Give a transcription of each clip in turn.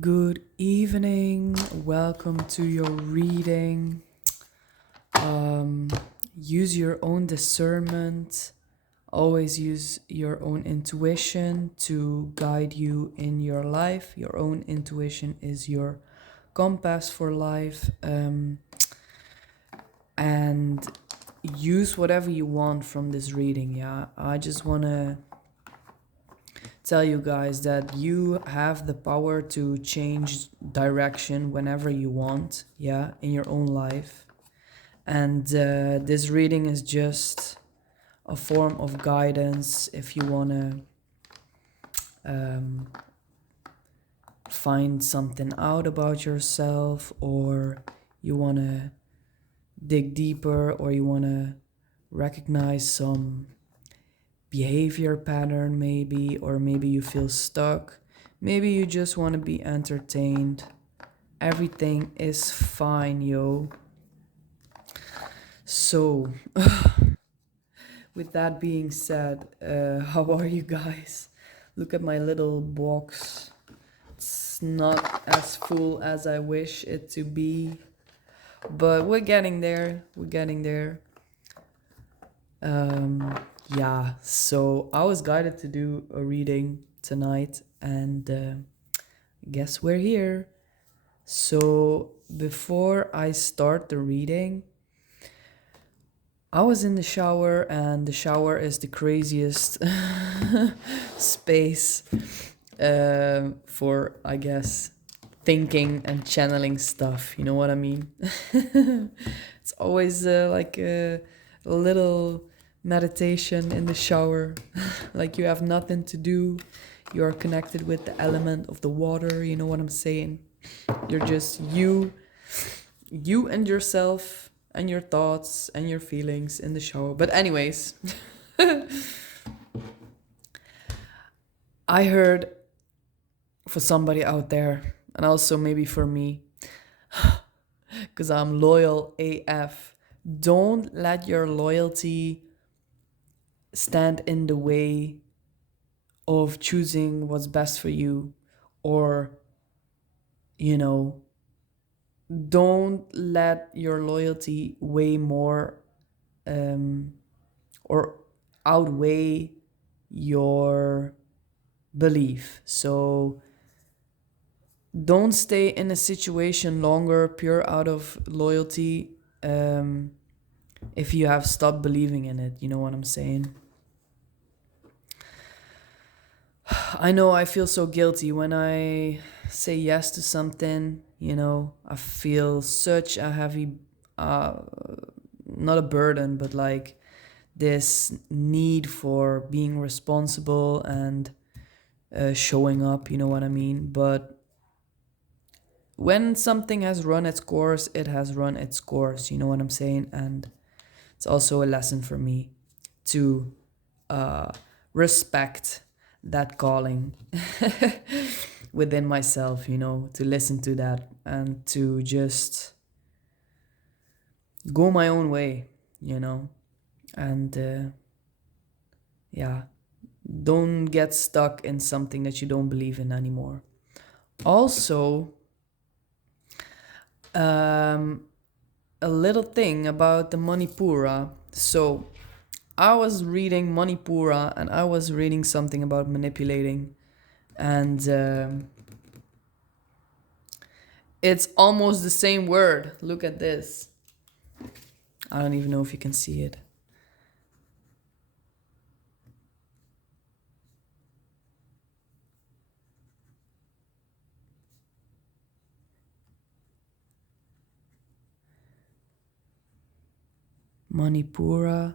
Good evening. Welcome to your reading. Um, Use your own discernment. Always use your own intuition to guide you in your life. Your own intuition is your compass for life. And use whatever you want from this reading. Yeah, I just want to tell you guys that you have the power to change direction whenever you want, yeah, in your own life. And this reading is just a form of guidance if you want to um, find something out about yourself, or you want to dig deeper, or you want to recognize some behavior pattern, maybe, or maybe you feel stuck. Maybe you just want to be entertained. Everything is fine, yo. So, with that being said, how are you guys? Look at my little box. It's not as full as I wish it to be, but we're getting there. We're getting there. Yeah, so I was guided to do a reading tonight, and guess we're here. So, before I start the reading, I was in the shower, and the shower is the craziest space for, I guess, thinking and channeling stuff. You know what I mean? It's always like a little meditation in the shower. Like you have nothing to do. You are connected with the element of the water. You know what I'm saying? You're just you and yourself and your thoughts and your feelings in the shower. But anyways, I heard for somebody out there, and also maybe for me, because I'm loyal AF. Don't let your loyalty stand in the way of choosing what's best for you, or, you know, don't let your loyalty weigh more um, or outweigh your belief. So don't stay in a situation longer pure out of loyalty um, if you have stopped believing in it. You know what I'm saying? I know I feel so guilty when I say yes to something. I feel such a heavy, uh, not a burden, but like this need for being responsible and showing up. You know what I mean? But when something has run its course, it has run its course. You know what I'm saying? And it's also a lesson for me to uh, respect that calling within myself, to listen to that and to just go my own way, and yeah, don't get stuck in something that you don't believe in anymore. Also, um, a little thing about the Manipura. So, I was reading Manipura, and I was reading something about manipulating, and it's almost the same word. Look at this. I don't even know if you can see it. Manipura,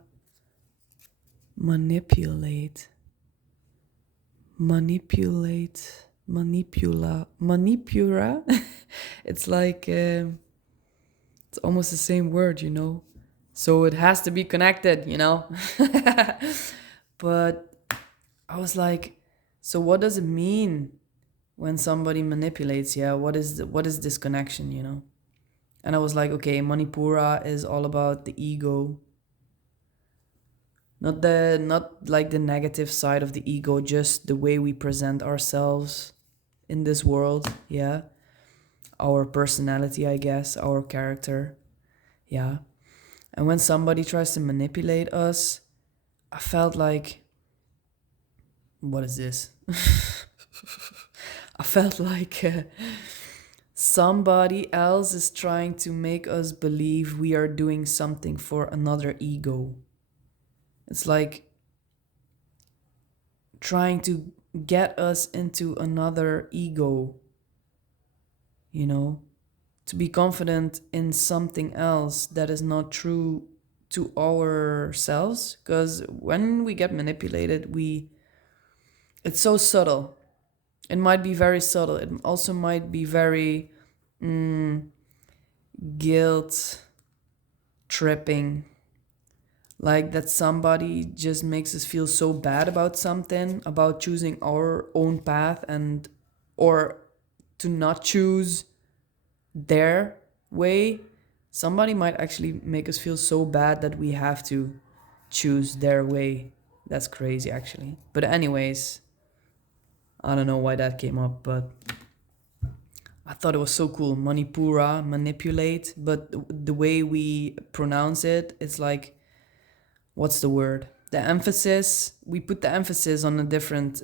manipulate, manipura. It's like it's almost the same word. So it has to be connected. But I was like, so what does it mean when somebody manipulates? Yeah, what is this connection? And I was like, okay, Manipura is all about the ego. Not like the negative side of the ego, just the way we present ourselves in this world. Yeah. Our personality, I guess, our character. Yeah. And when somebody tries to manipulate us, I felt like, what is this? I felt like somebody else is trying to make us believe we are doing something for another ego. It's like trying to get us into another ego, you know, to be confident in something else that is not true to ourselves. Because when we get manipulated, it's so subtle. It might be very subtle. It also might be very guilt tripping, like that somebody just makes us feel so bad about something, about choosing our own path, and or to not choose their way. Somebody might actually make us feel so bad that we have to choose their way. That's crazy, actually. But anyways, I don't know why that came up, but I thought it was so cool. Manipura, manipulate, but the way we pronounce it, it's like, what's the word? The emphasis, we put the emphasis on a different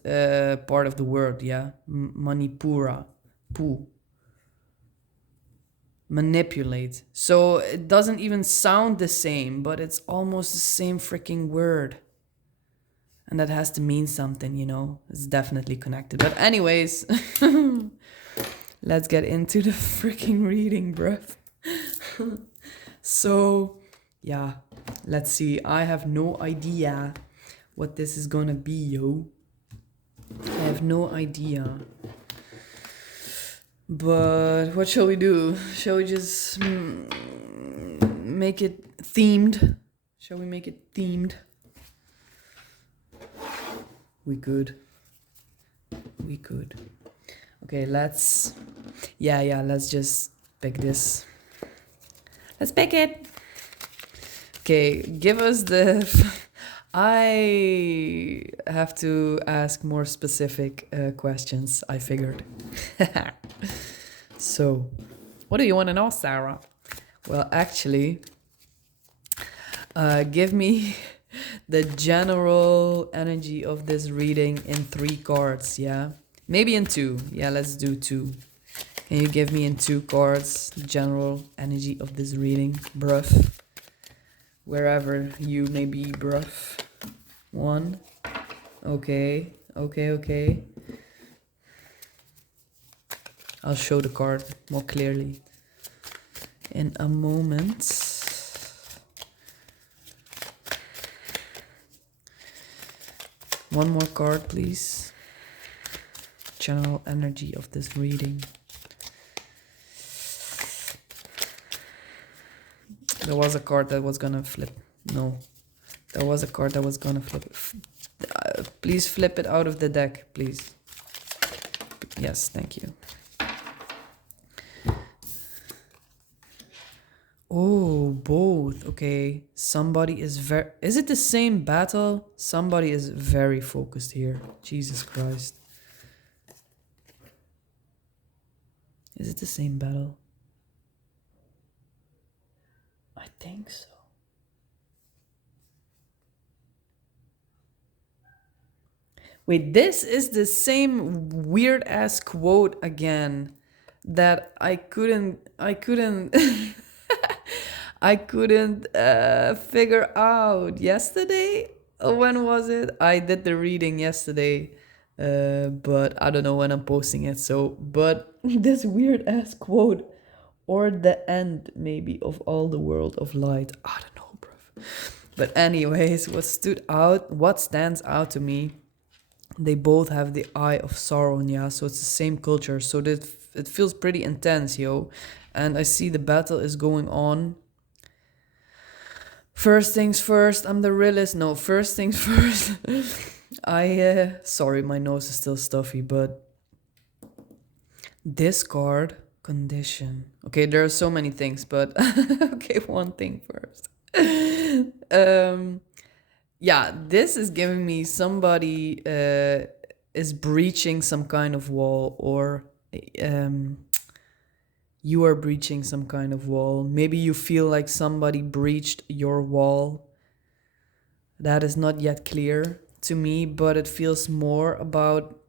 part of the word, yeah? Manipura, pu, manipulate. So it doesn't even sound the same, but it's almost the same freaking word. And that has to mean something, you know? It's definitely connected. But anyways, let's get into the freaking reading, bruv. So, yeah, let's see. I have no idea what this is gonna be, yo. I have no idea. But what shall we do? Shall we just make it themed? Shall we make it themed? We could. We could. Okay, let's... Yeah, let's just pick this. Let's pick it! Okay, give us the... I have to ask more specific questions, I figured. So, what do you want to know, Sarah? Well, actually, give me the general energy of this reading in 3 cards, yeah? Maybe in 2. Yeah, let's do 2. Can you give me in 2 cards the general energy of this reading, bruv? Wherever you may be, bruv. 1. Okay. I'll show the card more clearly in a moment. One more card, please. General energy of this reading. There was a card that was gonna flip. No. There was a card that was gonna flip. Please flip it out of the deck, please. Yes, thank you. Oh, both. Okay. Somebody is very... Is it the same battle? Somebody is very focused here. Jesus Christ. Is it the same battle? I think so. Wait, this is the same weird ass quote again that I couldn't I couldn't figure out yesterday. When was it? I did the reading yesterday, but I don't know when I'm posting it. So, but this weird ass quote, or the end maybe of all the world of light. I don't know, bruv. But anyways, what stands out to me, they both have the eye of Sauron, yeah, so it's the same culture, so that it feels pretty intense, yo. And I see the battle is going on. First things first, I'm the realist. No, first things first. Sorry, my nose is still stuffy, but discard condition. Okay, there are so many things, but okay, one thing first. Yeah, this is giving me somebody is breaching some kind of wall, or um, you are breaching some kind of wall. Maybe you feel like somebody breached your wall. That is not yet clear to me, but it feels more about.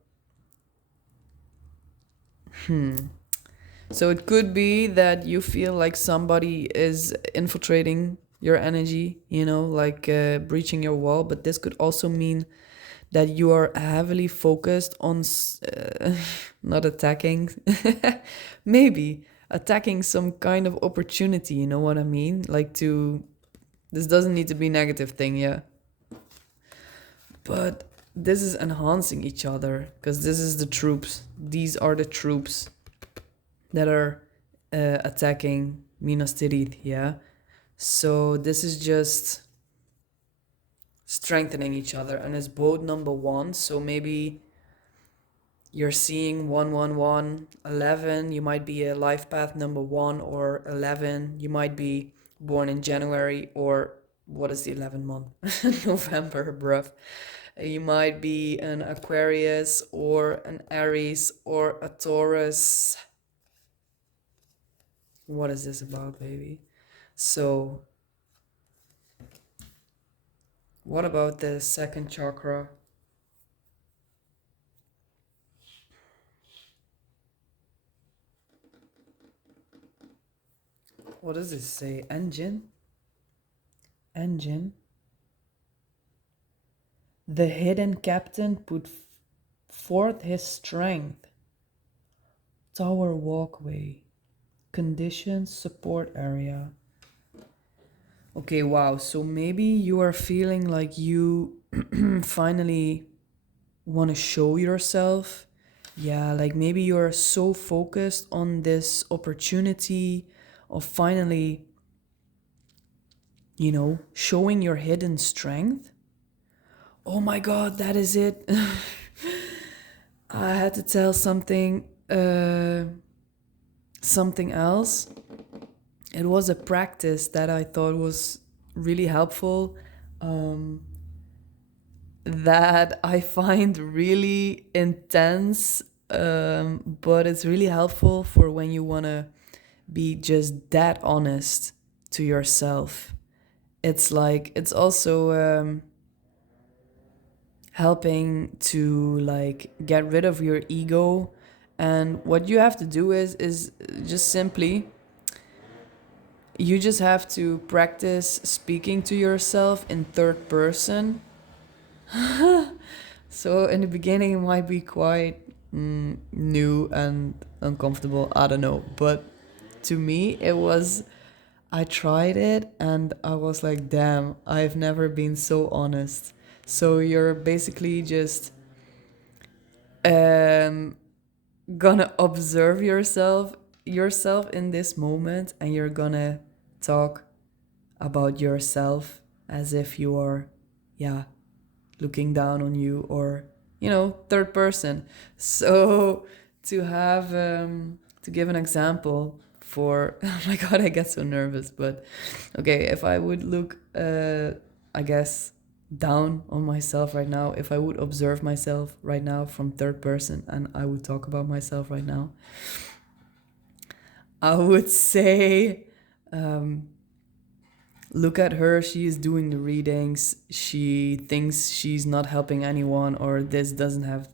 So it could be that you feel like somebody is infiltrating your energy, like breaching your wall, but this could also mean that you are heavily focused on not attacking, maybe attacking some kind of opportunity, you know what I mean? Like this doesn't need to be negative thing, yeah. But this is enhancing each other because this is the troops. These are the troops that are attacking Minas Tirith, yeah? So this is just strengthening each other, and it's both number one. So maybe you're seeing 111 11. You might be a life path number 1 or 11. You might be born in January, or what is the 11th month? November, bruv. You might be an Aquarius or an Aries or a Taurus. What is this about, baby? So, what about the second chakra? What does this say? Engine? Engine? The hidden captain put forth his strength. Tower walkway. Conditions support area. Okay, wow. So maybe you are feeling like you finally want to show yourself. Yeah, like maybe you're so focused on this opportunity of finally, showing your hidden strength. Oh my god, that is it. I had to tell something else. It was a practice that I thought was really helpful, that I find really intense, but it's really helpful for when you want to be just that honest to yourself. It's also helping to like get rid of your ego, and what you have to do is just simply, you just have to practice speaking to yourself in third person. So in the beginning it might be quite new and uncomfortable, I don't know, but to me it was, I tried it and I was like, damn, I've never been so honest. So you're basically just um gonna observe yourself in this moment, and you're gonna talk about yourself as if you are, yeah, looking down on you, or third person. So to give an example for oh my god, I get so nervous, but okay, if I would look I guess down on myself right now, if I would observe myself right now from third person and I would talk about myself right now, I would say, look at her, she is doing the readings, she thinks she's not helping anyone, or this doesn't have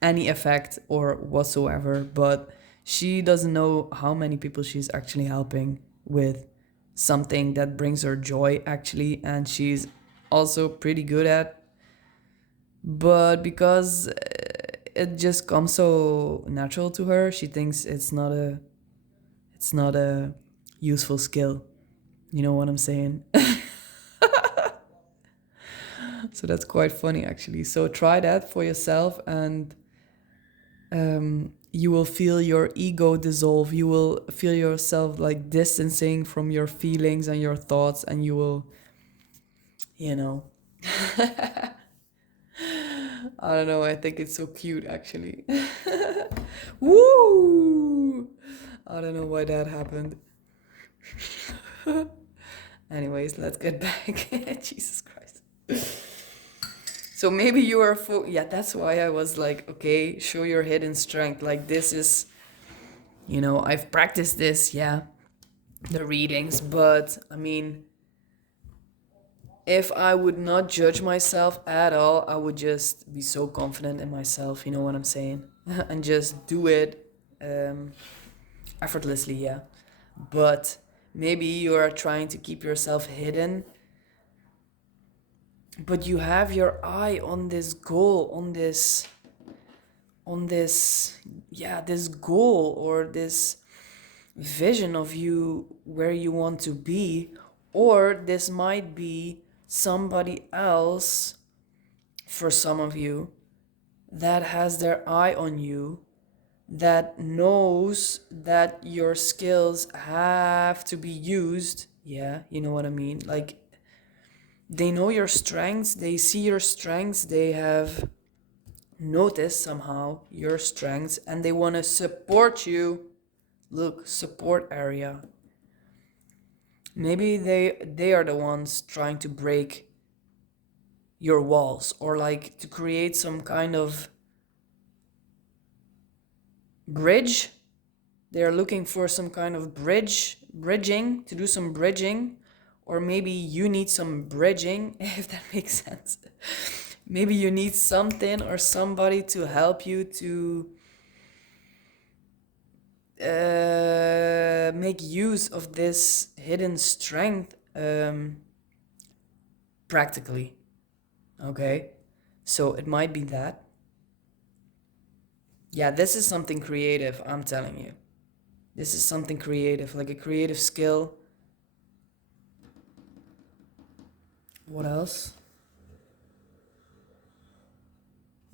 any effect or whatsoever, but she doesn't know how many people she's actually helping with something that brings her joy, actually, and she's also pretty good at. But because it just comes so natural to her, she thinks it's not a useful skill. You know what I'm saying? So that's quite funny, actually. So try that for yourself, and you will feel your ego dissolve. You will feel yourself like distancing from your feelings and your thoughts, and you will, you know. I don't know. I think it's so cute, actually. Woo! I don't know why that happened. Anyways, let's get back. Jesus Christ. So maybe you are yeah, that's why I was like, okay, show your hidden strength. Like this is, I've practiced this, yeah, the readings, but I mean, if I would not judge myself at all, I would just be so confident in myself, you know what I'm saying? And just do it um, effortlessly, yeah. But maybe you are trying to keep yourself hidden, but you have your eye on this goal, on this, yeah, this goal or this vision of you where you want to be, or this might be somebody else for some of you that has their eye on you, that knows that your skills have to be used. Yeah, you know what I mean? Like, they know your strengths, they see your strengths, they have noticed somehow your strengths, and they want to support you. Look, support area. Maybe they are the ones trying to break your walls, or like to create some kind of bridge. They're looking for some kind of bridging, to do some bridging, or maybe you need some bridging, if that makes sense. Maybe you need something or somebody to help you to make use of this hidden strength practically. Okay, so it might be that. Yeah, this is something creative, I'm telling you. This is something creative, like a creative skill. What else?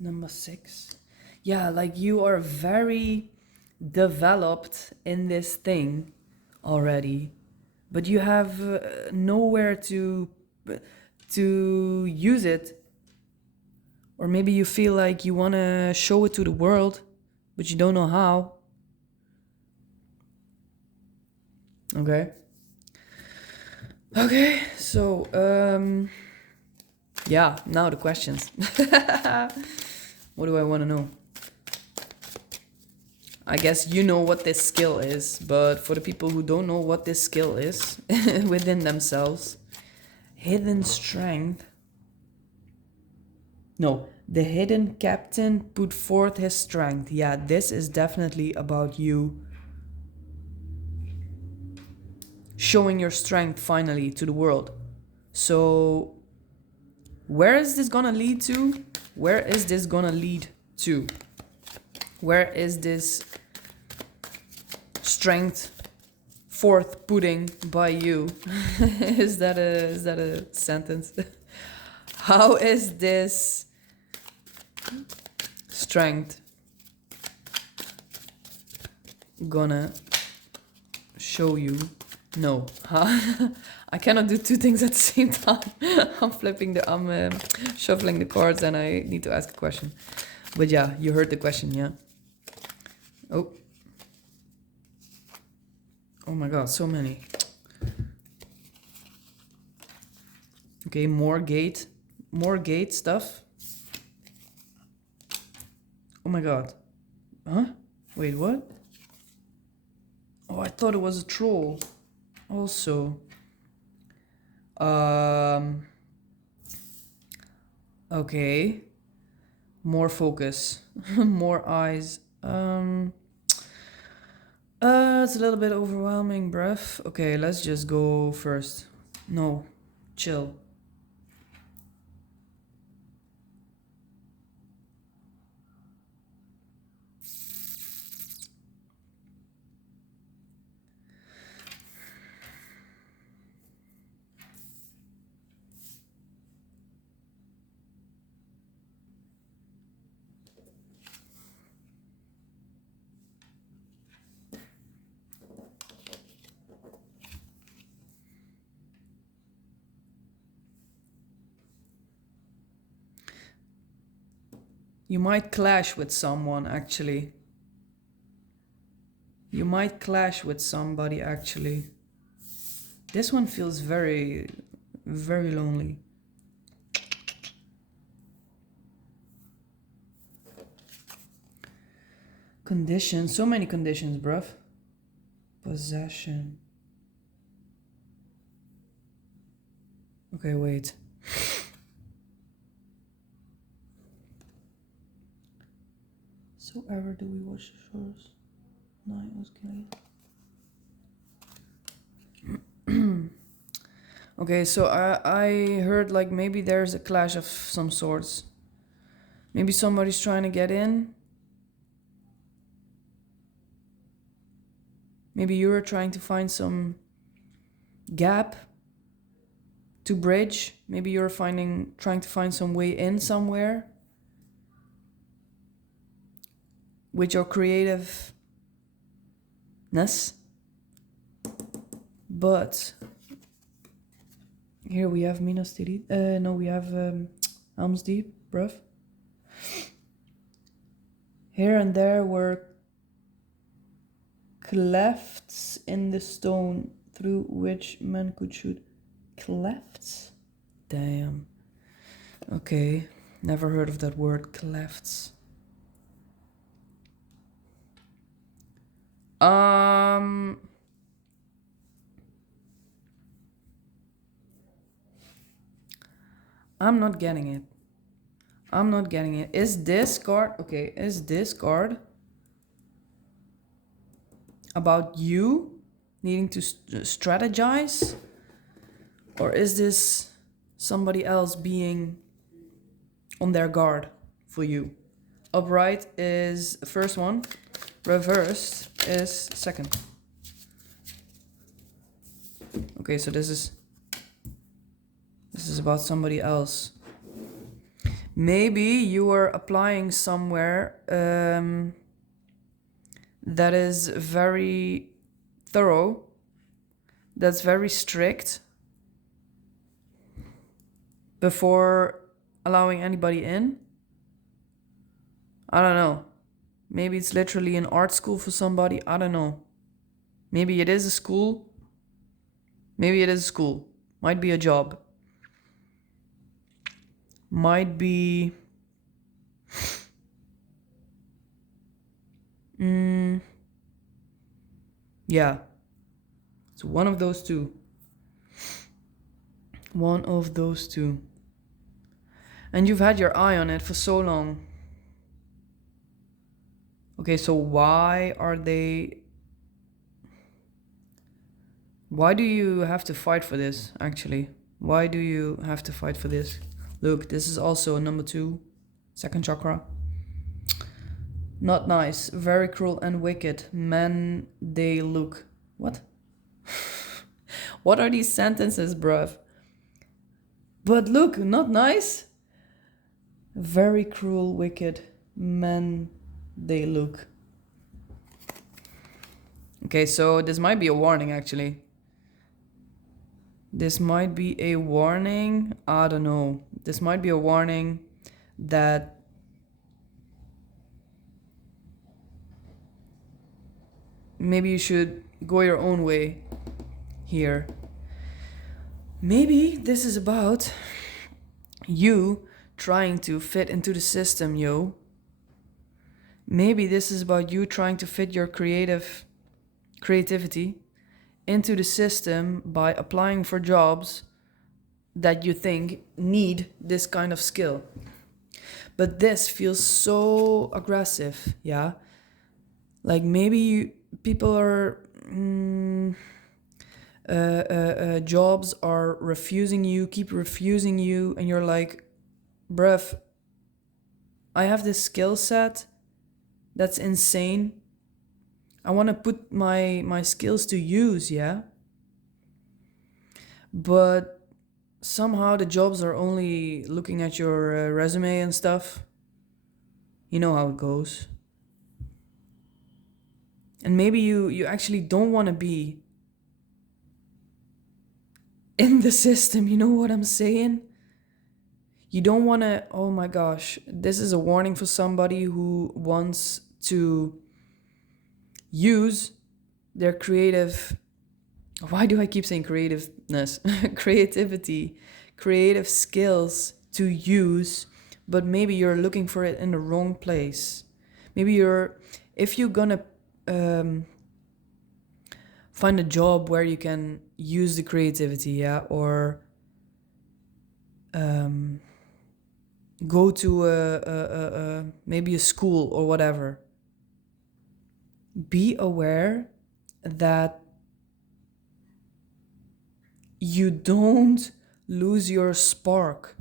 Number 6. Yeah, like you are very developed in this thing already, but you have nowhere to use it, or maybe you feel like you want to show it to the world, but you don't know how. Okay. Okay, so yeah, now the questions. What do I want to know? I guess you know what this skill is, but for the people who don't know what this skill is within themselves, hidden strength. No, the hidden captain put forth his strength. Yeah, this is definitely about you showing your strength finally to the world. So, where is this gonna lead to? Where is this gonna lead to? Where is this strength forth putting by you? Is that a sentence? How is this strength gonna show you? No, huh? I cannot do two things at the same time. I'm shuffling the cards, and I need to ask a question. But yeah, you heard the question, yeah? Oh. Oh my god, so many. Okay, more gate stuff. Oh my god. Huh? Wait, what? Oh, I thought it was a troll. Also. Okay. More focus. More eyes. It's a little bit overwhelming, bruv. Okay, let's just go first. No. Chill. You might clash with someone, actually. You might clash with somebody, actually. This one feels very, very lonely. Conditions. So many conditions, bruv. Possession. Okay, wait. So ever do we watch the shores? Night was killing. Okay, so I heard like maybe there's a clash of some sorts. Maybe somebody's trying to get in. Maybe you're trying to find some gap to bridge. Maybe you're trying to find some way in somewhere with your creativeness. But here we have Minas Tirith. No, we have Helm's Deep, bruv. Here and there were clefts in the stone through which men could shoot. Clefts? Damn. Okay, never heard of that word, clefts. I'm not getting it. I'm not getting it. Is this card, okay, is this card about you needing to strategize? Or is this somebody else being on their guard for you? Upright is the first one. Reversed is second. Okay, so this is about somebody else. Maybe you are applying somewhere that is very thorough, that's very strict, before allowing anybody in. I don't know. Maybe it's literally an art school for somebody. I don't know. Maybe it is a school. Maybe it is a school. Might be a job. Might be... yeah. It's one of those two. One of those two. And you've had your eye on it for so long. Okay, so why do you have to fight for this, actually? Why do you have to fight for this? Look, this is also a number 2, second chakra. Not nice, very cruel and wicked. Men, they look. What? What are these sentences, bruv? But look, not nice. Very cruel, wicked. Men, they look. Okay, so this might be a warning, actually. This might be a warning. I don't know. This might be a warning that maybe you should go your own way here. Maybe this is about you trying to fit into the system, yo. Maybe this is about you trying to fit your creativity into the system by applying for jobs that you think need this kind of skill. But this feels so aggressive, yeah? Like maybe people are... jobs are refusing you, keep refusing you, and you're like, bruv, I have this skill set that's insane. I want to put my skills to use, yeah? But somehow the jobs are only looking at your resume and stuff. You know how it goes. And maybe you actually don't want to be in the system, you know what I'm saying? You don't want to, oh my gosh, this is a warning for somebody who wants to use their creative, why do I keep saying creativeness? Creativity, creative skills to use, but maybe you're looking for it in the wrong place. Maybe you're if you're gonna um, find a job where you can use the creativity, yeah, or um, go to maybe a school or whatever, be aware that you don't lose your spark.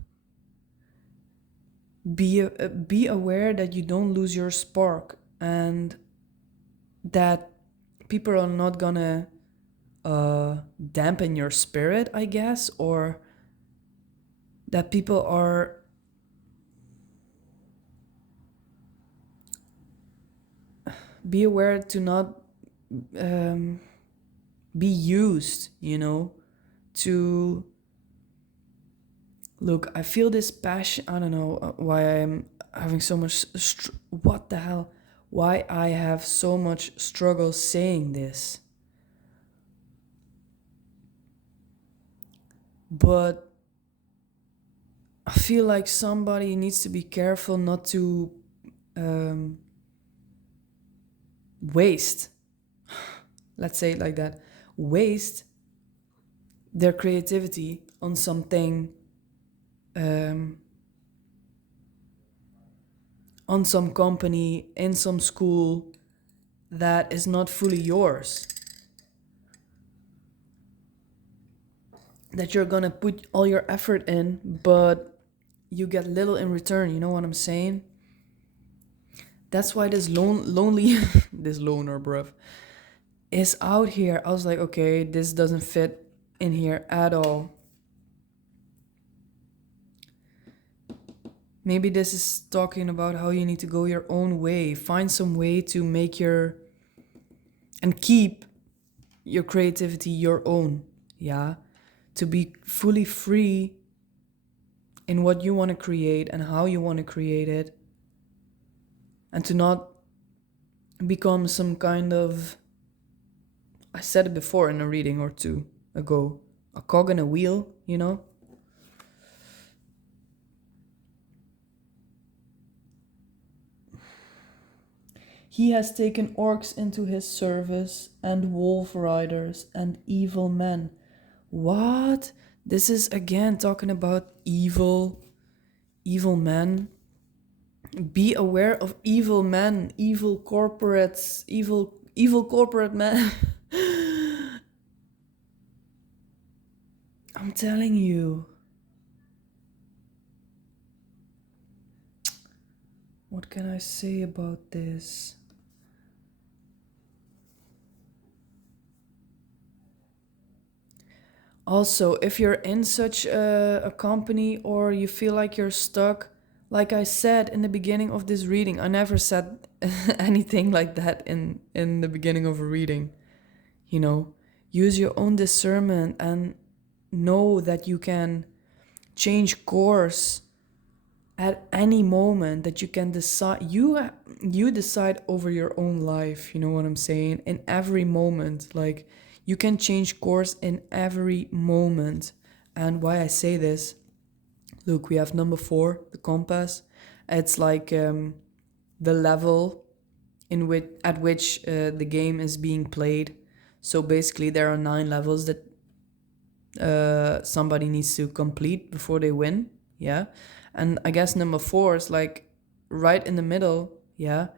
Be aware that you don't lose your spark, and that people are not gonna dampen your spirit, I guess, or that people are be aware to not um, be used, to look. I feel this passion. I don't know why I'm having so much. What the hell? Why I have so much struggle saying this? But I feel like somebody needs to be careful not to um, waste. Let's say it like that. Waste their creativity on something, um, on some company, in some school that is not fully yours. That you're gonna put all your effort in, but you get little in return. You know what I'm saying? That's why this lonely, this loner, bruv, is out here. I was like, okay, this doesn't fit in here at all. Maybe this is talking about how you need to go your own way. Find some way to make your and keep your creativity your own. Yeah. To be fully free in what you want to create and how you want to create it. And to not become some kind of, I said it before in a reading or two ago, a cog in a wheel, He has taken orcs into his service, and wolf riders, and evil men. What? This is again talking about evil men. Be aware of evil men, evil corporates, evil corporate men. I'm telling you. What can I say about this? Also, if you're in such a company or you feel like you're stuck, like I said in the beginning of this reading, I never said anything like that in the beginning of a reading. Use your own discernment and know that you can change course at any moment, that you can decide. You decide over your own life, you know what I'm saying, in every moment. Like, you can change course in every moment. And why I say this, look, we have number 4, the compass. It's like the level at which the game is being played. So basically there are 9 levels that somebody needs to complete before they win. Yeah. And I guess number 4 is like right in the middle. Yeah.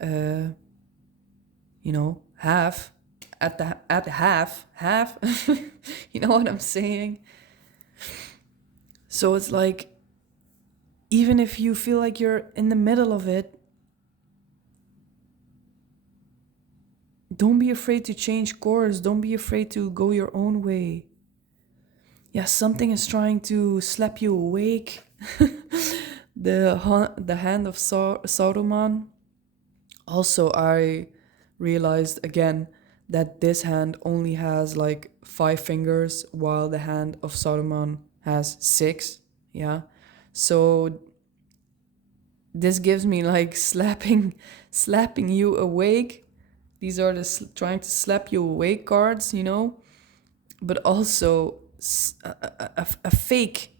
uh half, at half. You know what I'm saying? So it's like, even if you feel like you're in the middle of it, don't be afraid to change course. Don't be afraid to go your own way. Yeah, something is trying to slap you awake. The hand of Saruman. Also, I realized again that this hand only has like 5 fingers, while the hand of Saruman has 6. Yeah, so this gives me like slapping you awake. These are the trying to slap you awake cards, but also a fake,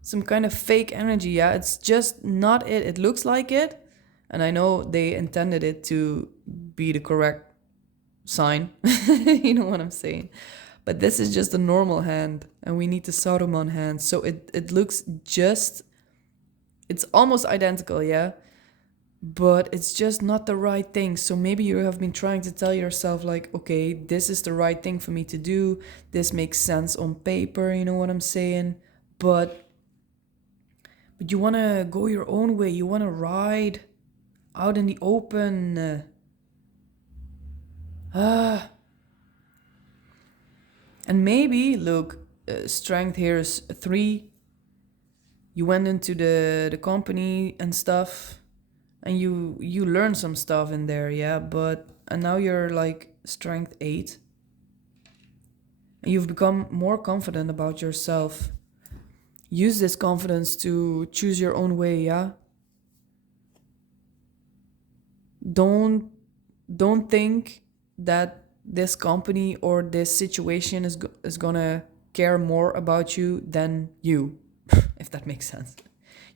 some kind of fake energy. Yeah, it's just not it. It looks like it, And I know they intended it to be the correct sign. You know what I'm saying? But this is just a normal hand, and we need the Saruman hand. So it looks just, it's almost identical, yeah? But it's just not the right thing. So maybe you have been trying to tell yourself, like, okay, this is the right thing for me to do. This makes sense on paper, you know what I'm saying? But you want to go your own way. You want to ride out in the open. Ah, and maybe look, strength here is 3. You went into the company and stuff, and you learn some stuff in there, yeah. But and now you're like strength 8, and you've become more confident about yourself. Use this confidence to choose your own way, yeah. Don't don't think that this company or this situation is gonna care more about you than you, if that makes sense.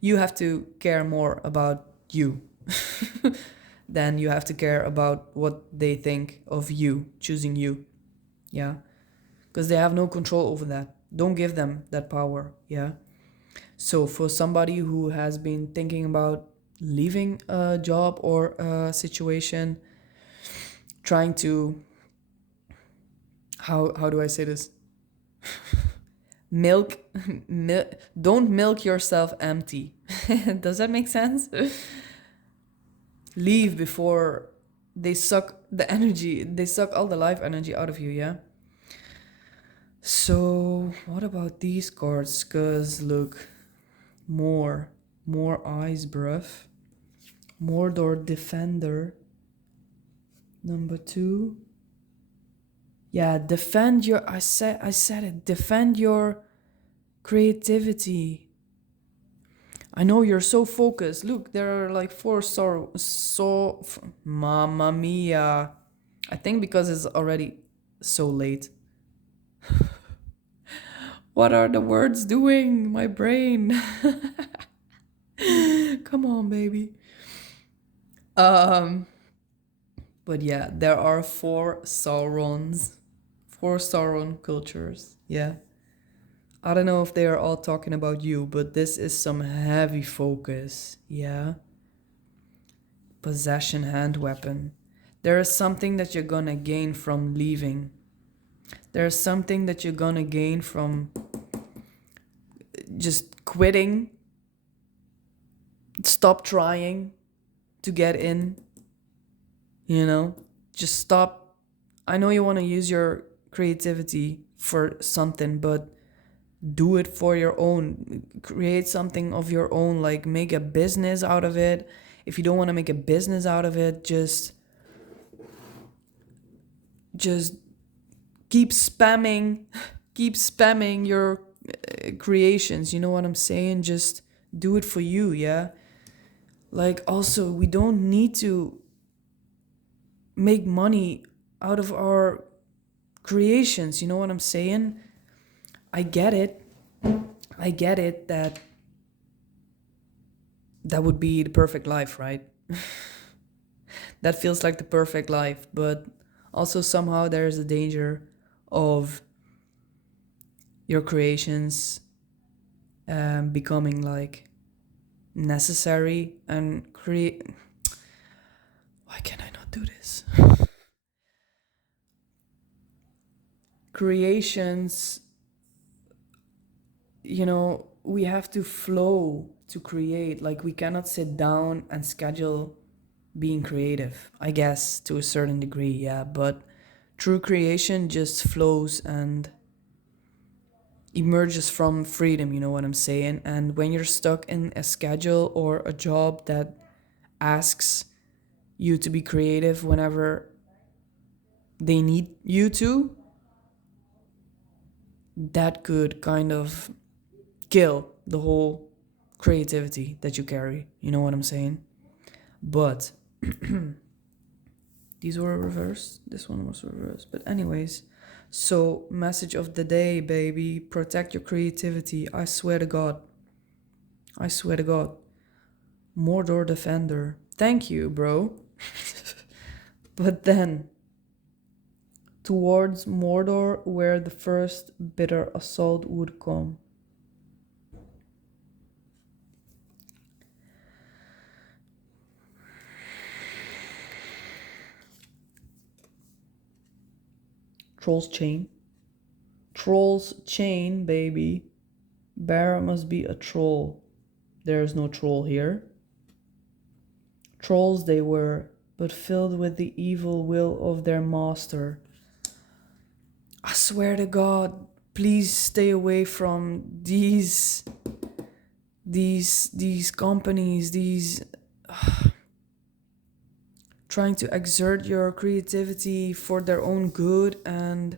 You have to care more about you than you have to care about what they think of you choosing you, yeah, because they have no control over that. Don't give them that power, yeah. So for somebody who has been thinking about leaving a job or a situation, trying to, how do I say this? Milk, don't milk yourself empty. Does that make sense? Leave before they suck the energy, they suck all the life energy out of you, yeah? So what about these cards? Cause look, more eyes, bruv. Mordor Defender. Number 2. Yeah, defend your, I said it. Defend your creativity. I know you're so focused. Look, there are like 4 Mamma mia. I think because it's already so late. What are the words doing? My brain. Come on, baby. Um but yeah, there are 4 Saurons. 4 Sauron cultures. Yeah. I don't know if they are all talking about you, but this is some heavy focus. Yeah. Possession hand weapon. There is something that you're gonna gain from leaving. There's something that you're gonna gain from just quitting. Stop trying to get in, you know? Just stop. I know you want to use your creativity for something, but do it for your own. Create something of your own, like make a business out of it. If you don't want to make a business out of it, just keep spamming keep spamming your creations, you know what I'm saying? Just do it for you, yeah. Like, also, we don't need to make money out of our creations, you know what I'm saying? I get it. I get it that that would be the perfect life, right? That feels like the perfect life, but also somehow there's a danger of your creations becoming like necessary and create. Why can I not do this? Creations, we have to flow to create. Like, we cannot sit down and schedule being creative, I guess, to a certain degree, yeah. But true creation just flows and emerges from freedom, you know what I'm saying? And when you're stuck in a schedule or a job that asks you to be creative whenever they need you to, that could kind of kill the whole creativity that you carry. You know what I'm saying? But these were reversed. This one was reversed. But anyways, so message of the day, baby. Protect your creativity. I swear to God. I swear to God. Mordor Defender. Thank you, bro. But then, towards Mordor, where the first bitter assault would come. Troll's chain. Troll's chain, baby. Bear must be a troll. There is no troll here. Trolls they were, but filled with the evil will of their master. I swear to God, please stay away from these companies, these trying to exert your creativity for their own good. And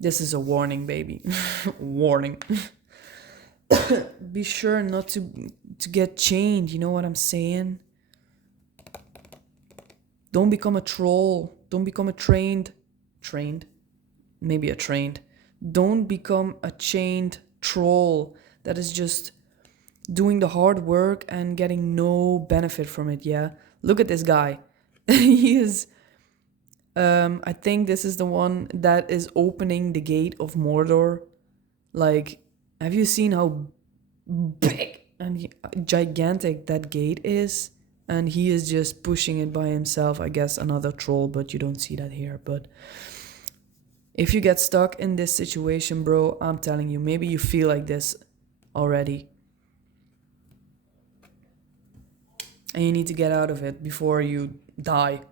this is a warning, baby. Warning. Be sure not to get chained, you know what I'm saying? Don't become a troll. Don't become a trained, maybe a trained. Don't become a chained troll that is just doing the hard work and getting no benefit from it. Yeah, look at this guy. He is I think this is the one that is opening the gate of Mordor. Like, have you seen how big and gigantic that gate is? And he is just pushing it by himself. I guess another troll, but you don't see that here. But if you get stuck in this situation, bro, I'm telling you, maybe you feel like this already. And you need to get out of it before you die.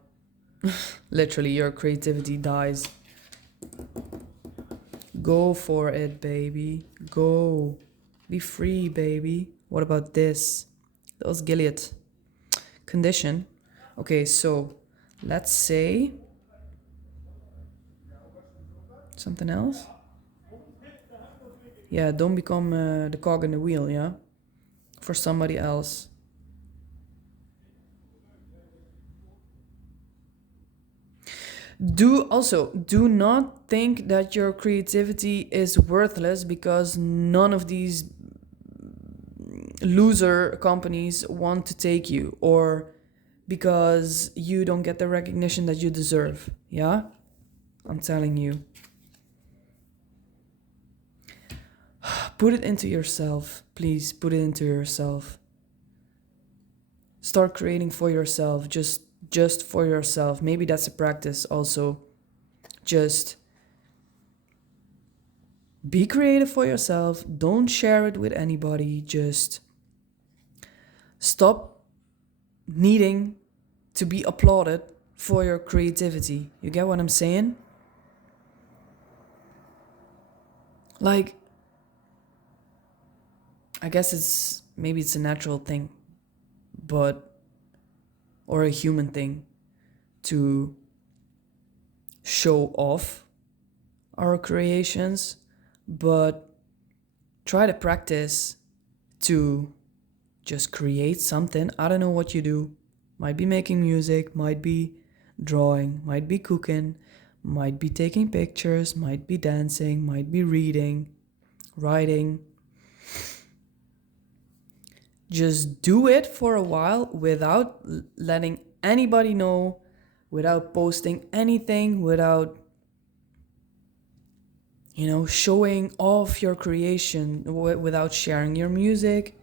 Literally, your creativity dies. Go for it, baby. Go. Be free, baby. What about this? That was Gilead. Condition. Okay, so let's say something else. Yeah, don't become the cog in the wheel, yeah? For somebody else. Do not think that your creativity is worthless because none of these loser companies want to take you, or because you don't get the recognition that you deserve. Yeah? I'm telling you. Put it into yourself. Please put it into yourself. Start creating for yourself, just for yourself. Maybe that's a practice also. Just be creative for yourself. Don't share it with anybody. Just stop needing to be applauded for your creativity. You get what I'm saying? Like, I guess maybe it's a natural thing, but, or a human thing to show off our creations, but try to practice to just create something. I don't know what you do. Might be making music, might be drawing, might be cooking, might be taking pictures, might be dancing, might be reading, writing. Just do it for a while without letting anybody know, without posting anything, without, showing off your creation, without sharing your music,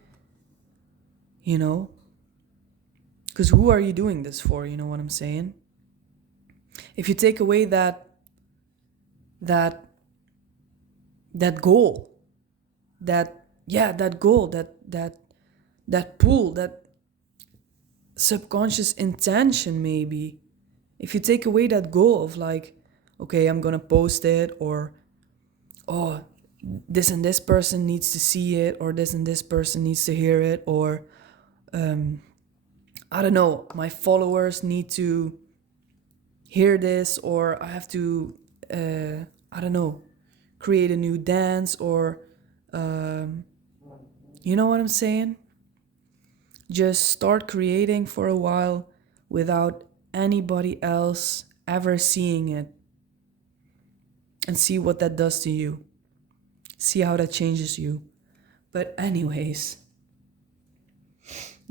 Because who are you doing this for? You know what I'm saying? If you take away that goal, that goal, that pull, that subconscious intention, maybe, if you take away that goal of like, okay, I'm gonna post it, or oh, this and this person needs to see it, or this and this person needs to hear it, or I don't know, my followers need to hear this, or I have to I don't know, create a new dance, or you know what I'm saying? Just start creating for a while without anybody else ever seeing it, and see what that does to you. See how that changes you. But anyways,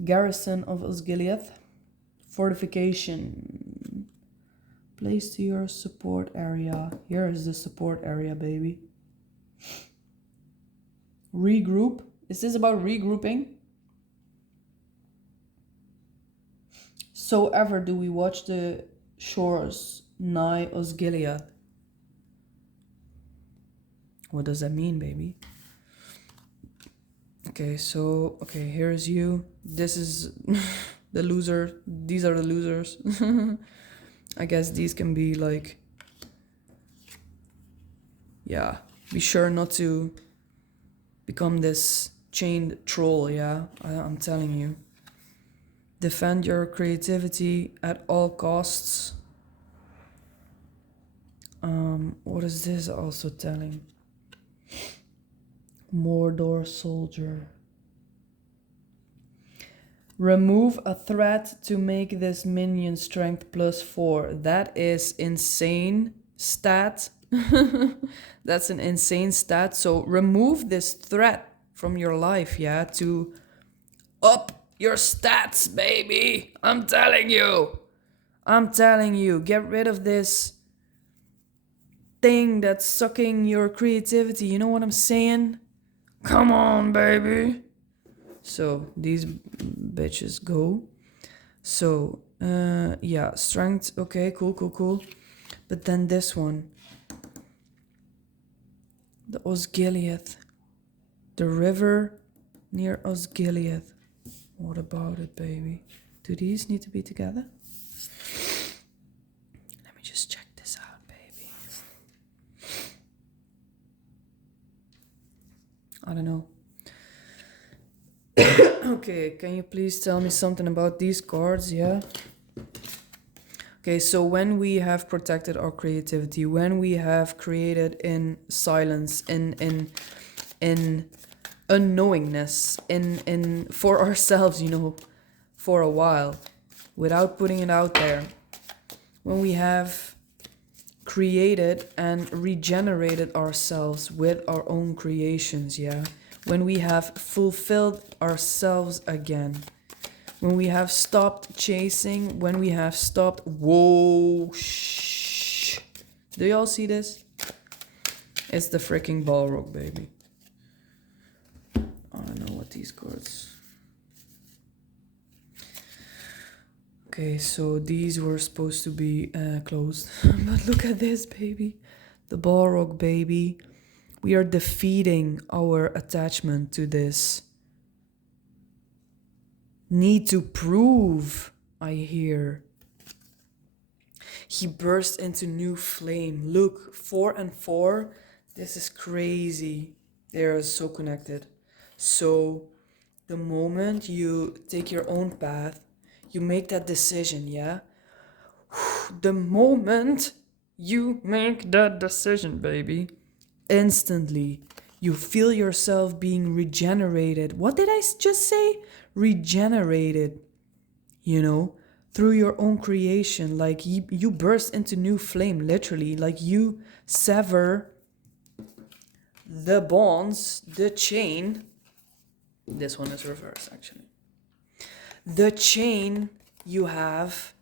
Garrison of Osgiliath. Fortification. Place to your support area. Here is the support area, baby. Regroup. Is this about regrouping? So ever do we watch the shores nigh Osgiliath. What does that mean, baby? Okay, so, okay, here's you. This is the loser. These are the losers. I guess these can be like, yeah, be sure not to become this chained troll, yeah? I'm telling you. Defend your creativity at all costs. What is this also telling? Mordor soldier. Remove a threat to make this minion strength +4. That is insane stat. That's an insane stat. So remove this threat from your life, yeah, to up your stats, baby. I'm telling you. I'm telling you. Get rid of this thing that's sucking your creativity. You know what I'm saying? Come on, baby. So these bitches go. So yeah, strength. Okay, cool. But then this one, the Osgiliath, the river near Osgiliath. What about it, baby? Do these need to be together? Let me just check this out, baby. I don't know. Okay, can you please tell me something about these cards? Yeah. Okay, so when we have protected our creativity, when we have created in silence, in unknowingness, in for ourselves, you know, for a while, without putting it out there, when we have created and regenerated ourselves with our own creations, yeah, when we have fulfilled ourselves again, when we have stopped chasing, when we have stopped, whoa, shh. Do y'all see this? It's the freaking Balrog, baby. I don't know what these cards. Okay, so these were supposed to be closed. But look at this, baby. The Balrog, baby. We are defeating our attachment to this need to prove, I hear. He burst into new flame. Look, 4 and 4. This is crazy. They are so connected. So the moment you take your own path, you make that decision, yeah? The moment you make that decision, baby, instantly you feel yourself being regenerated. What did I just say? Regenerated, you know, through your own creation. Like you burst into new flame, literally. Like you sever the bonds, the chain. This one is reverse, actually. The chain you have.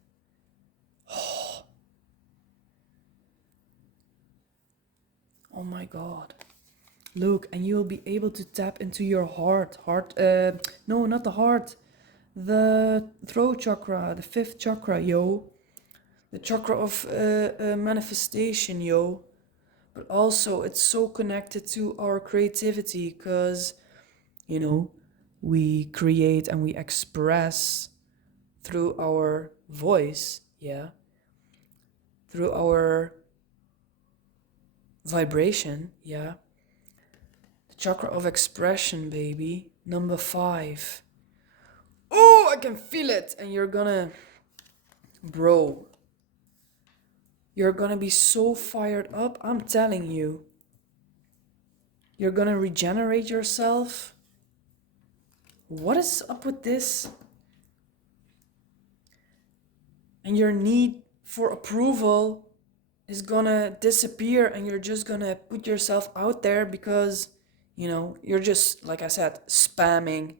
Oh my God. Look, and you'll be able to tap into your heart. No, not the heart. The throat chakra, the 5th chakra, yo. The chakra of manifestation, yo. But also, it's so connected to our creativity because, you know, we create and we express through our voice, yeah. Through our vibration, yeah. The chakra of expression, baby. Number 5. Oh, I can feel it. And you're gonna, bro, you're gonna be so fired up. I'm telling you. You're gonna regenerate yourself. What is up with this? And your need for approval is gonna disappear and you're just gonna put yourself out there because You know, you're just, like I said, spamming.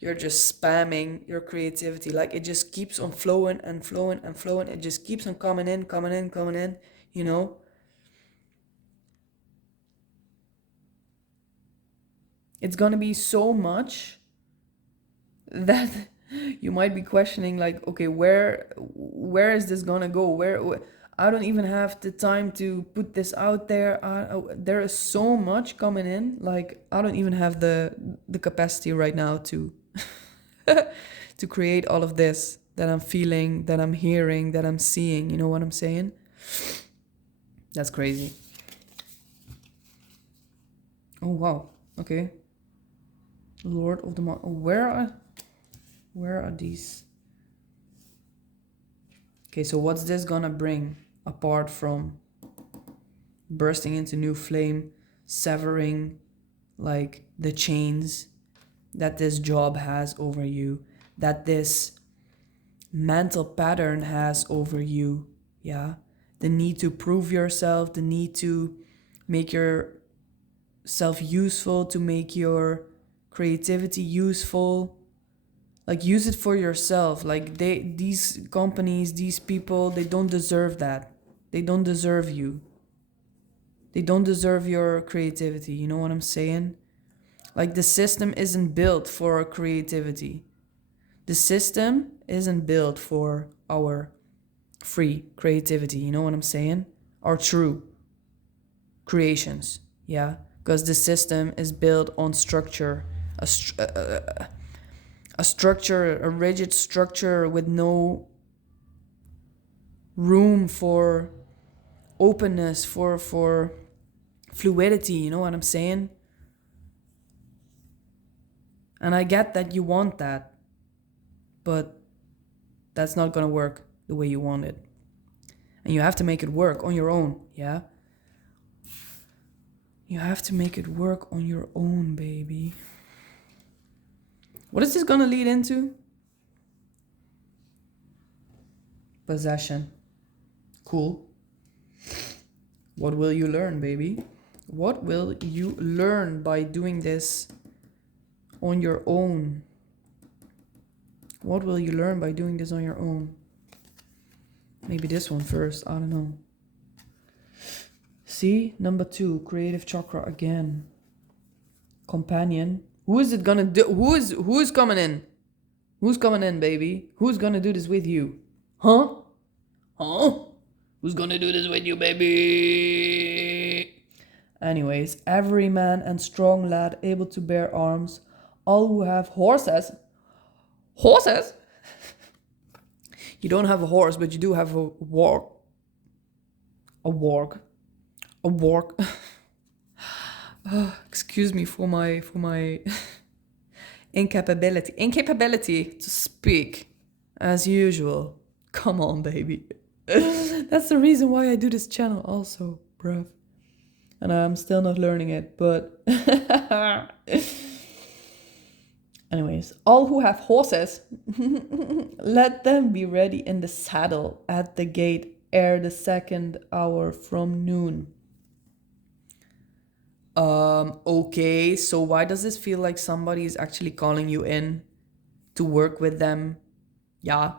You're just spamming your creativity. Like it just keeps on flowing and flowing and flowing. It just keeps on coming in, coming in, coming in, you know? It's gonna be so much that you might be questioning, like, okay, where is this gonna go? I don't even have the time to put this out there. There is so much coming in, like I don't even have the capacity right now to to create all of this that I'm feeling, that I'm hearing, that I'm seeing. You know what I'm saying? That's crazy. Oh wow. Okay. Lord of the where are these? Okay, so what's this gonna bring apart from bursting into new flame, severing like the chains that this job has over you, that this mental pattern has over you? Yeah, the need to prove yourself, the need to make yourself useful, to make your creativity useful. Like use it for yourself. Like these companies, these people, they don't deserve that. They don't deserve you. They don't deserve your creativity. You know what I'm saying? Like the system isn't built for creativity. The system isn't built for our free creativity. You know what I'm saying? Our true creations. Yeah, because the system is built on structure, a structure, a rigid structure with no room for openness, for fluidity. You know what I'm saying? And I get that you want that, but that's not gonna work the way you want it. And you have to make it work on your own, yeah? You have to make it work on your own, baby. What is this gonna lead into? Possession. Cool. What will you learn, baby? What will you learn by doing this on your own? What will you learn by doing this on your own? Maybe this one first, I don't know. See, number 2, creative chakra again. Companion. Who is it gonna do? Who's coming in? Who's coming in, baby? Who's gonna do this with you? Huh? Huh? Who's gonna do this with you, baby? Anyways, every man and strong lad able to bear arms, all who have horses. Horses? You don't have a horse, but you do have a warg. A warg. A warg. Excuse me for my incapability to speak as usual. Come on, baby. That's the reason why I do this channel also, bruv. And I'm still not learning it, but anyways, all who have horses, let them be ready in the saddle at the gate ere the 2nd hour from noon. Okay, so why does this feel like somebody is actually calling you in to work with them? Yeah.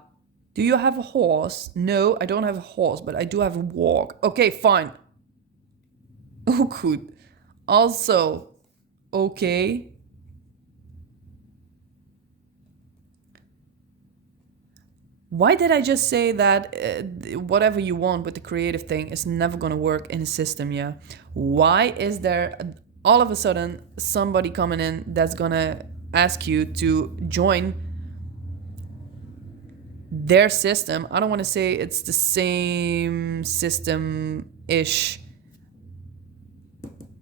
Do you have a horse? No, I don't have a horse, but I do have a walk. Okay, fine. Oh, good. Also, okay. Why did I just say that whatever you want with the creative thing is never going to work in a system, yeah? Why is there all of a sudden somebody coming in that's going to ask you to join their system? I don't want to say it's the same system-ish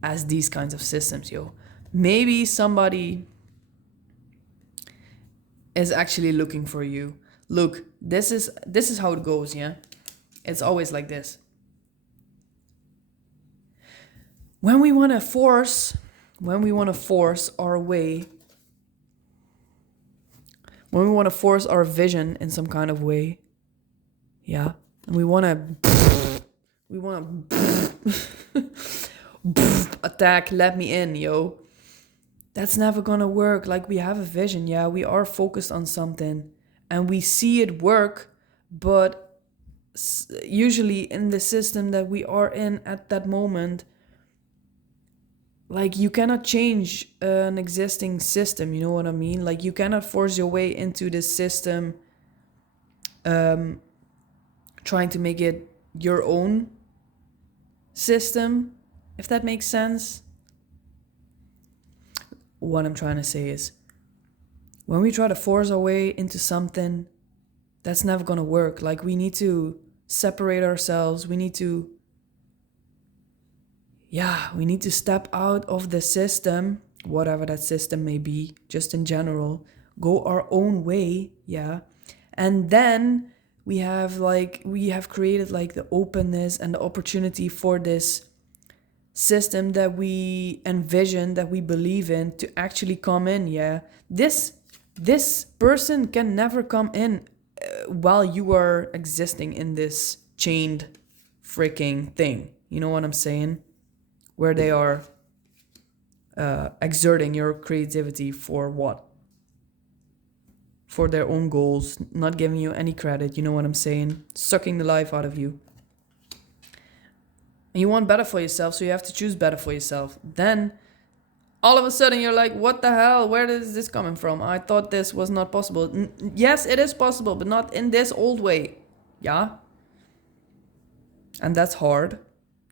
as these kinds of systems, yo. Maybe somebody is actually looking for you. Look, this is how it goes, yeah? It's always like this. When we want to force our way, when we want to force our vision in some kind of way, yeah, and we want to attack, let me in, yo. that's never gonna work. Like, we have a vision, yeah, we are focused on something and we see it work, but usually in the system that we are in at that moment, like, you cannot change an existing system, you know what I mean? Like, you cannot force your way into this system, trying to make it your own system, if that makes sense. What I'm trying to say is, when we try to force our way into something, that's never going to work. Like, we need to separate ourselves. We need to step out of the system, whatever that system may be, just in general, go our own way, yeah. And then we have created like the openness and the opportunity for this system that we envision, that we believe in, to actually come in, yeah. This person can never come in while you are existing in this chained freaking thing. You know what I'm saying? Where they are exerting your creativity for what? For their own goals, not giving you any credit. You know what I'm saying? Sucking the life out of you. And you want better for yourself, so you have to choose better for yourself. Then all of a sudden you're like, what the hell? Where is this coming from? I thought this was not possible. Yes, it is possible, but not in this old way. Yeah. And that's hard.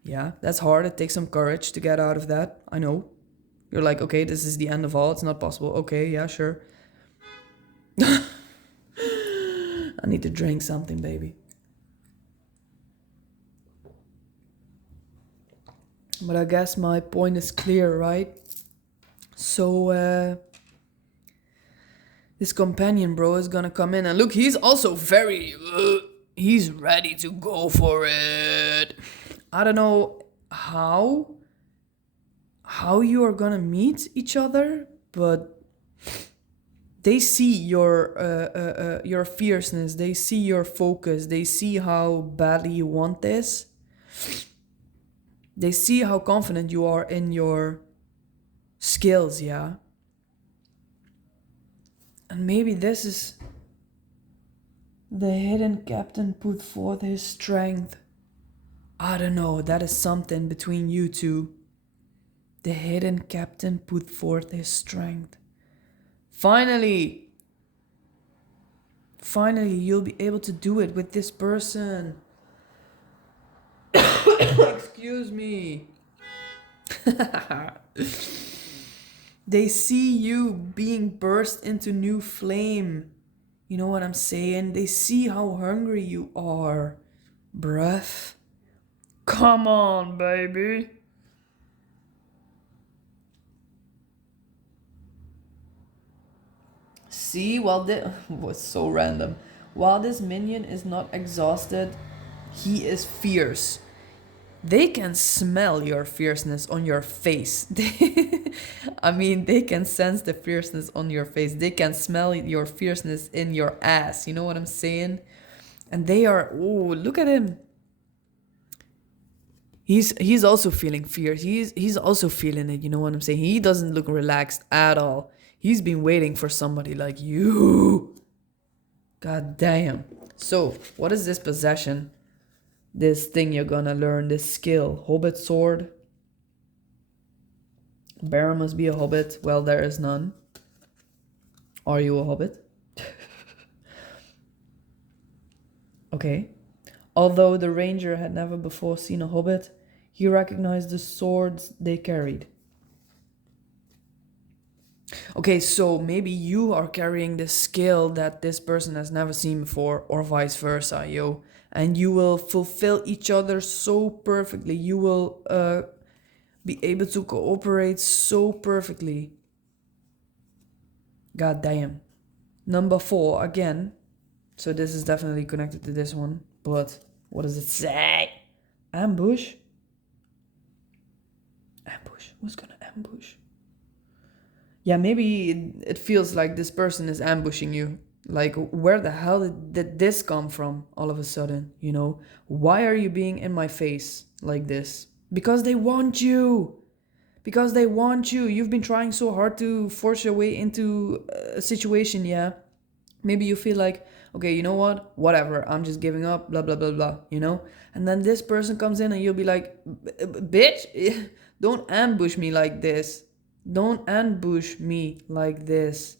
Yeah, that's hard. It takes some courage to get out of that. I know. You're like, okay, this is the end of all. It's not possible. Okay, yeah, sure. I need to drink something, baby. But I guess my point is clear, right? So, this companion bro is gonna come in, and look, he's also very... he's ready to go for it. I don't know how you are gonna meet each other, but they see your fierceness, they see your focus, they see how badly you want this, they see how confident you are in your skills, yeah. And maybe this is the hidden captain put forth his strength. I don't know, that is something between you two. The hidden captain put forth his strength. Finally, you'll be able to do it with this person. Excuse me. They see you being burst into new flame. You know what I'm saying? They see how hungry you are. Breath. Come on, baby. See, while this was so random. While this minion is not exhausted, he is fierce. They can smell your fierceness on your face. I mean, they can sense the fierceness on your face. They can smell your fierceness in your ass. You know what I'm saying? And they are, oh, look at him. He's also feeling fear. He's also feeling it, you know what I'm saying? He doesn't look relaxed at all. He's been waiting for somebody like you. God damn. So, what is this possession? This thing you're gonna learn, this skill. Hobbit sword. Baron must be a hobbit. Well, there is none. Are you a hobbit? Okay. Although the ranger had never before seen a hobbit, he recognized the swords they carried. Okay, so maybe you are carrying this skill that this person has never seen before, or vice versa, yo. And you will fulfill each other so perfectly. You will be able to cooperate so perfectly. God damn. Number 4, again. So this is definitely connected to this one. But what does it say? Ambush? Ambush? Who's gonna ambush? Yeah, maybe it feels like this person is ambushing you. Like, where the hell did this come from all of a sudden, you know? Why are you being in my face like this? Because they want you. because they want you. You've been trying so hard to force your way into a situation, yeah. Maybe you feel like, okay, you know what? Whatever, I'm just giving up, blah, blah, blah, blah, you know? And then this person comes in and you'll be like, bitch, don't ambush me like this. Don't ambush me like this.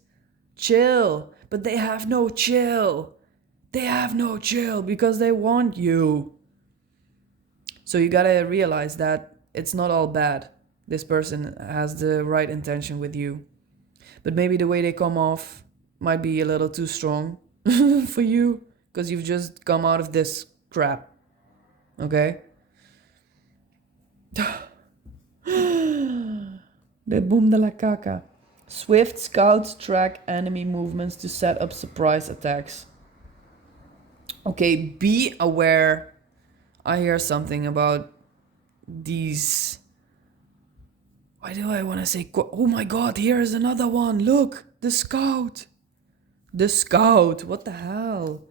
Chill. But they have no chill. They have no chill because they want you. So you gotta realize that it's not all bad. This person has the right intention with you. But maybe the way they come off might be a little too strong for you because you've just come out of this crap. Okay? The boom de la caca. Swift scouts track enemy movements to set up surprise attacks. Okay, be aware. I hear something about these. Why do I want to say? Oh my god, here is another one. Look, the scout. The scout. What the hell?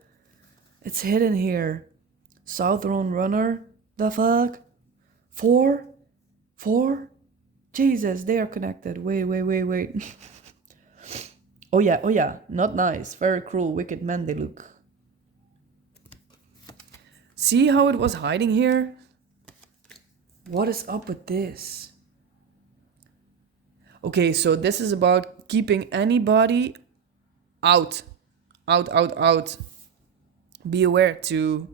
It's hidden here. Southern runner. The fuck? Four? Jesus, they are connected. Wait. Oh yeah. Not nice. Very cruel, wicked men they look. See how it was hiding here? What is up with this? Okay, so this is about keeping anybody out. Out. Be aware to...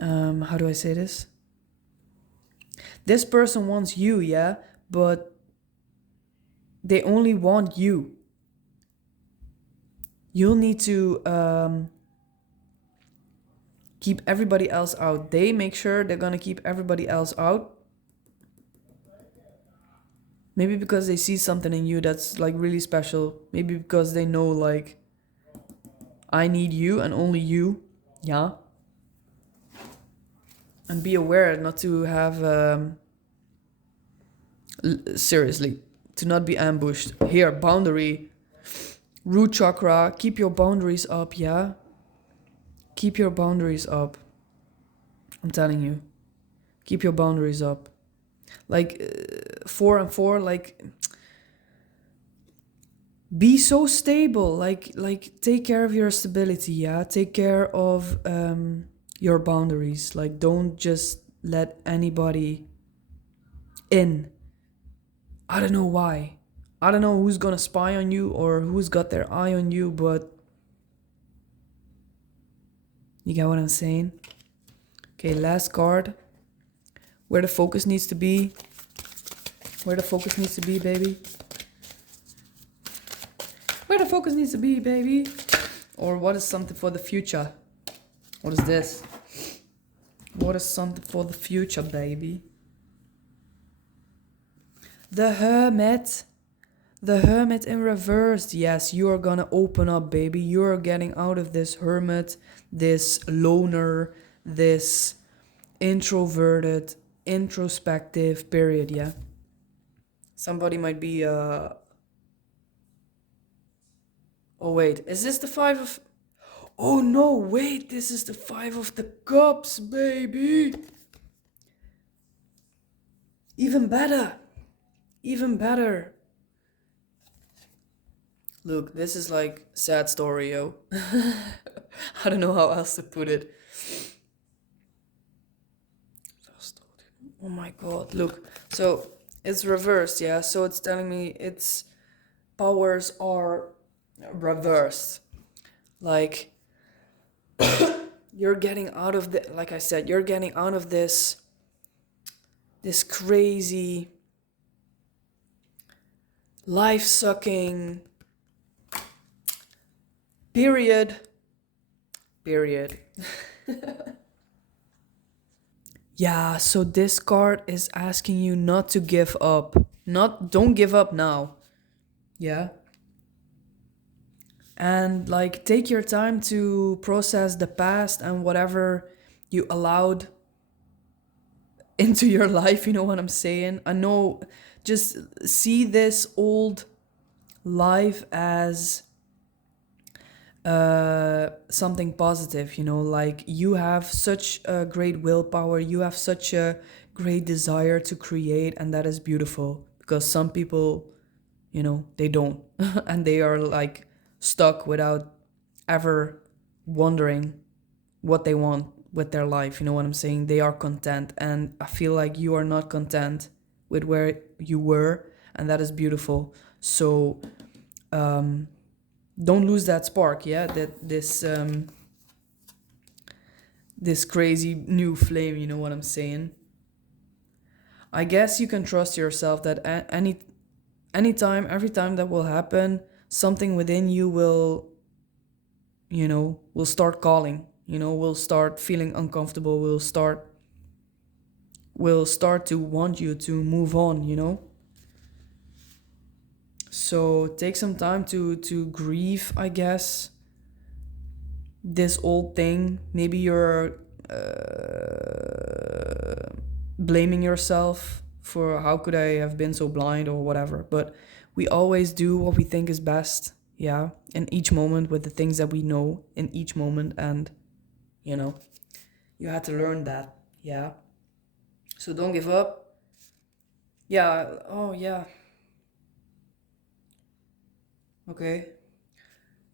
how do I say this? This person wants you, yeah? But they only want you. You'll need to keep everybody else out. They make sure they're gonna keep everybody else out. Maybe because they see something in you that's like really special. Maybe because they know like, I need you and only you. Yeah. And be aware not to have, seriously, to not be ambushed. Here, boundary. Root chakra, keep your boundaries up, yeah? Keep your boundaries up. I'm telling you. Keep your boundaries up. Like, 4 and 4, like... Be so stable, like take care of your stability, yeah? Take care of your boundaries. Like, don't just let anybody in. I don't know why. I don't know who's gonna spy on you or who's got their eye on you, but you get what I'm saying? Okay, last card. Where the focus needs to be. Where the focus needs to be, baby. Where the focus needs to be, baby. Or what is something for the future? What is this? What is something for the future, baby? The Hermit. The Hermit in reverse. Yes, you are gonna open up, baby. You are getting out of this hermit, this loner, this introverted, introspective period, yeah? Somebody might be, oh wait, is this the 5 of... Oh no, wait, this is the 5 of the cups, baby. Even better. Even better. Look, this is like sad story, yo. I don't know how else to put it. Oh my god, look. So it's reversed, yeah? So it's telling me its powers are reversed. Like, you're getting out of the, like I said, you're getting out of this crazy, life-sucking period. Yeah, so this card is asking you not to give up. Don't give up now. Yeah. And like, take your time to process the past and whatever you allowed into your life, you know what I'm saying? I know, just see this old life as something positive, you know, like you have such a great willpower, you have such a great desire to create, and that is beautiful, because some people, they don't. And they are like stuck without ever wondering what they want with their life. You know what I'm saying? They are content, and I feel like you are not content with where you were, and that is beautiful. So don't lose that spark, yeah, that this crazy new flame, you know what I'm saying? I guess you can trust yourself that anytime, every time that will happen, something within you will start calling, will start feeling uncomfortable, will start to want you to move on. So take some time to grieve, I guess, this old thing. Maybe you're blaming yourself for how could I have been so blind or whatever. But we always do what we think is best, yeah, in each moment with the things that we know in each moment. And, you know, you had to learn that, yeah. So don't give up. Yeah, oh, yeah. Okay.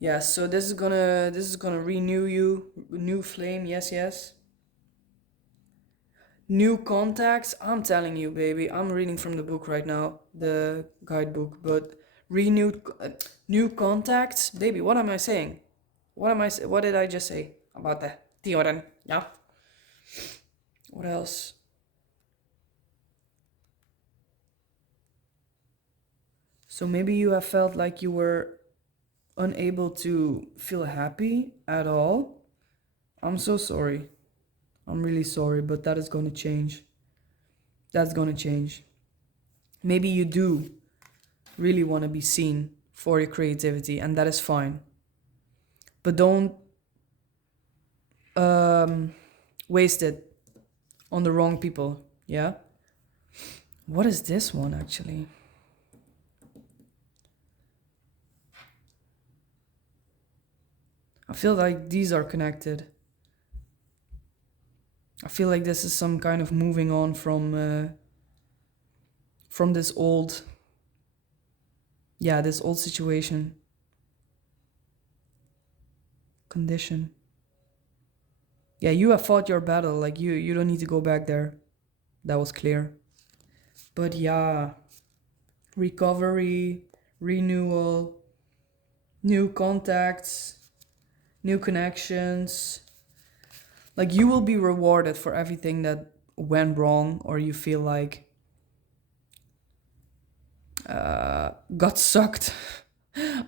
Yeah, so this is gonna renew you, new flame, yes, yes. New contacts, I'm telling you, baby. I'm reading from the book right now, the guidebook. But new contacts, baby. What am I saying? What did I just say about that? Theoren, yeah. What else? So maybe you have felt like you were unable to feel happy at all. I'm so sorry. I'm really sorry, but that is gonna change. That's gonna change. Maybe you do really want to be seen for your creativity, and that is fine. But don't um, waste it on the wrong people. Yeah. What is this one actually? I feel like these are connected. I feel like this is some kind of moving on from this old, yeah, this old situation, condition. Yeah, you have fought your battle. Like you don't need to go back there. That was clear. But yeah, recovery, renewal, new contacts, new connections. Like you will be rewarded for everything that went wrong, or you feel like got sucked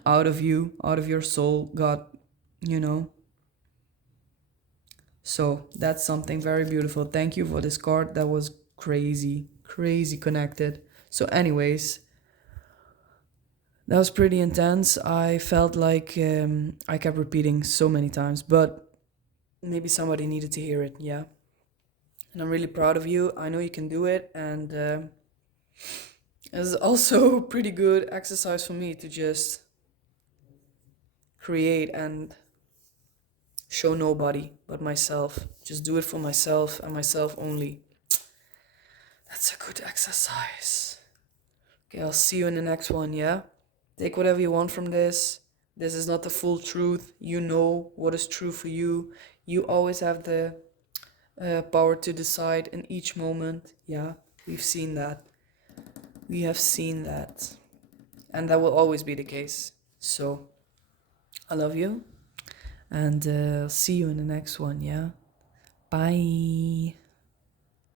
out of you, out of your soul, got, you know. So that's something very beautiful. Thank you for this card. That was crazy, crazy connected. So, anyways, that was pretty intense. I felt like I kept repeating so many times, but maybe somebody needed to hear it, yeah. And I'm really proud of you. I know you can do it, and it's also pretty good exercise for me to just create and show nobody but myself. Just do it for myself and myself only. That's a good exercise. Okay, I'll see you in the next one, yeah? Take whatever you want from this. This is not the full truth. You know what is true for you. You always have the power to decide in each moment. Yeah, we've seen that. We have seen that. And that will always be the case. So, I love you. And see you in the next one, yeah? Bye.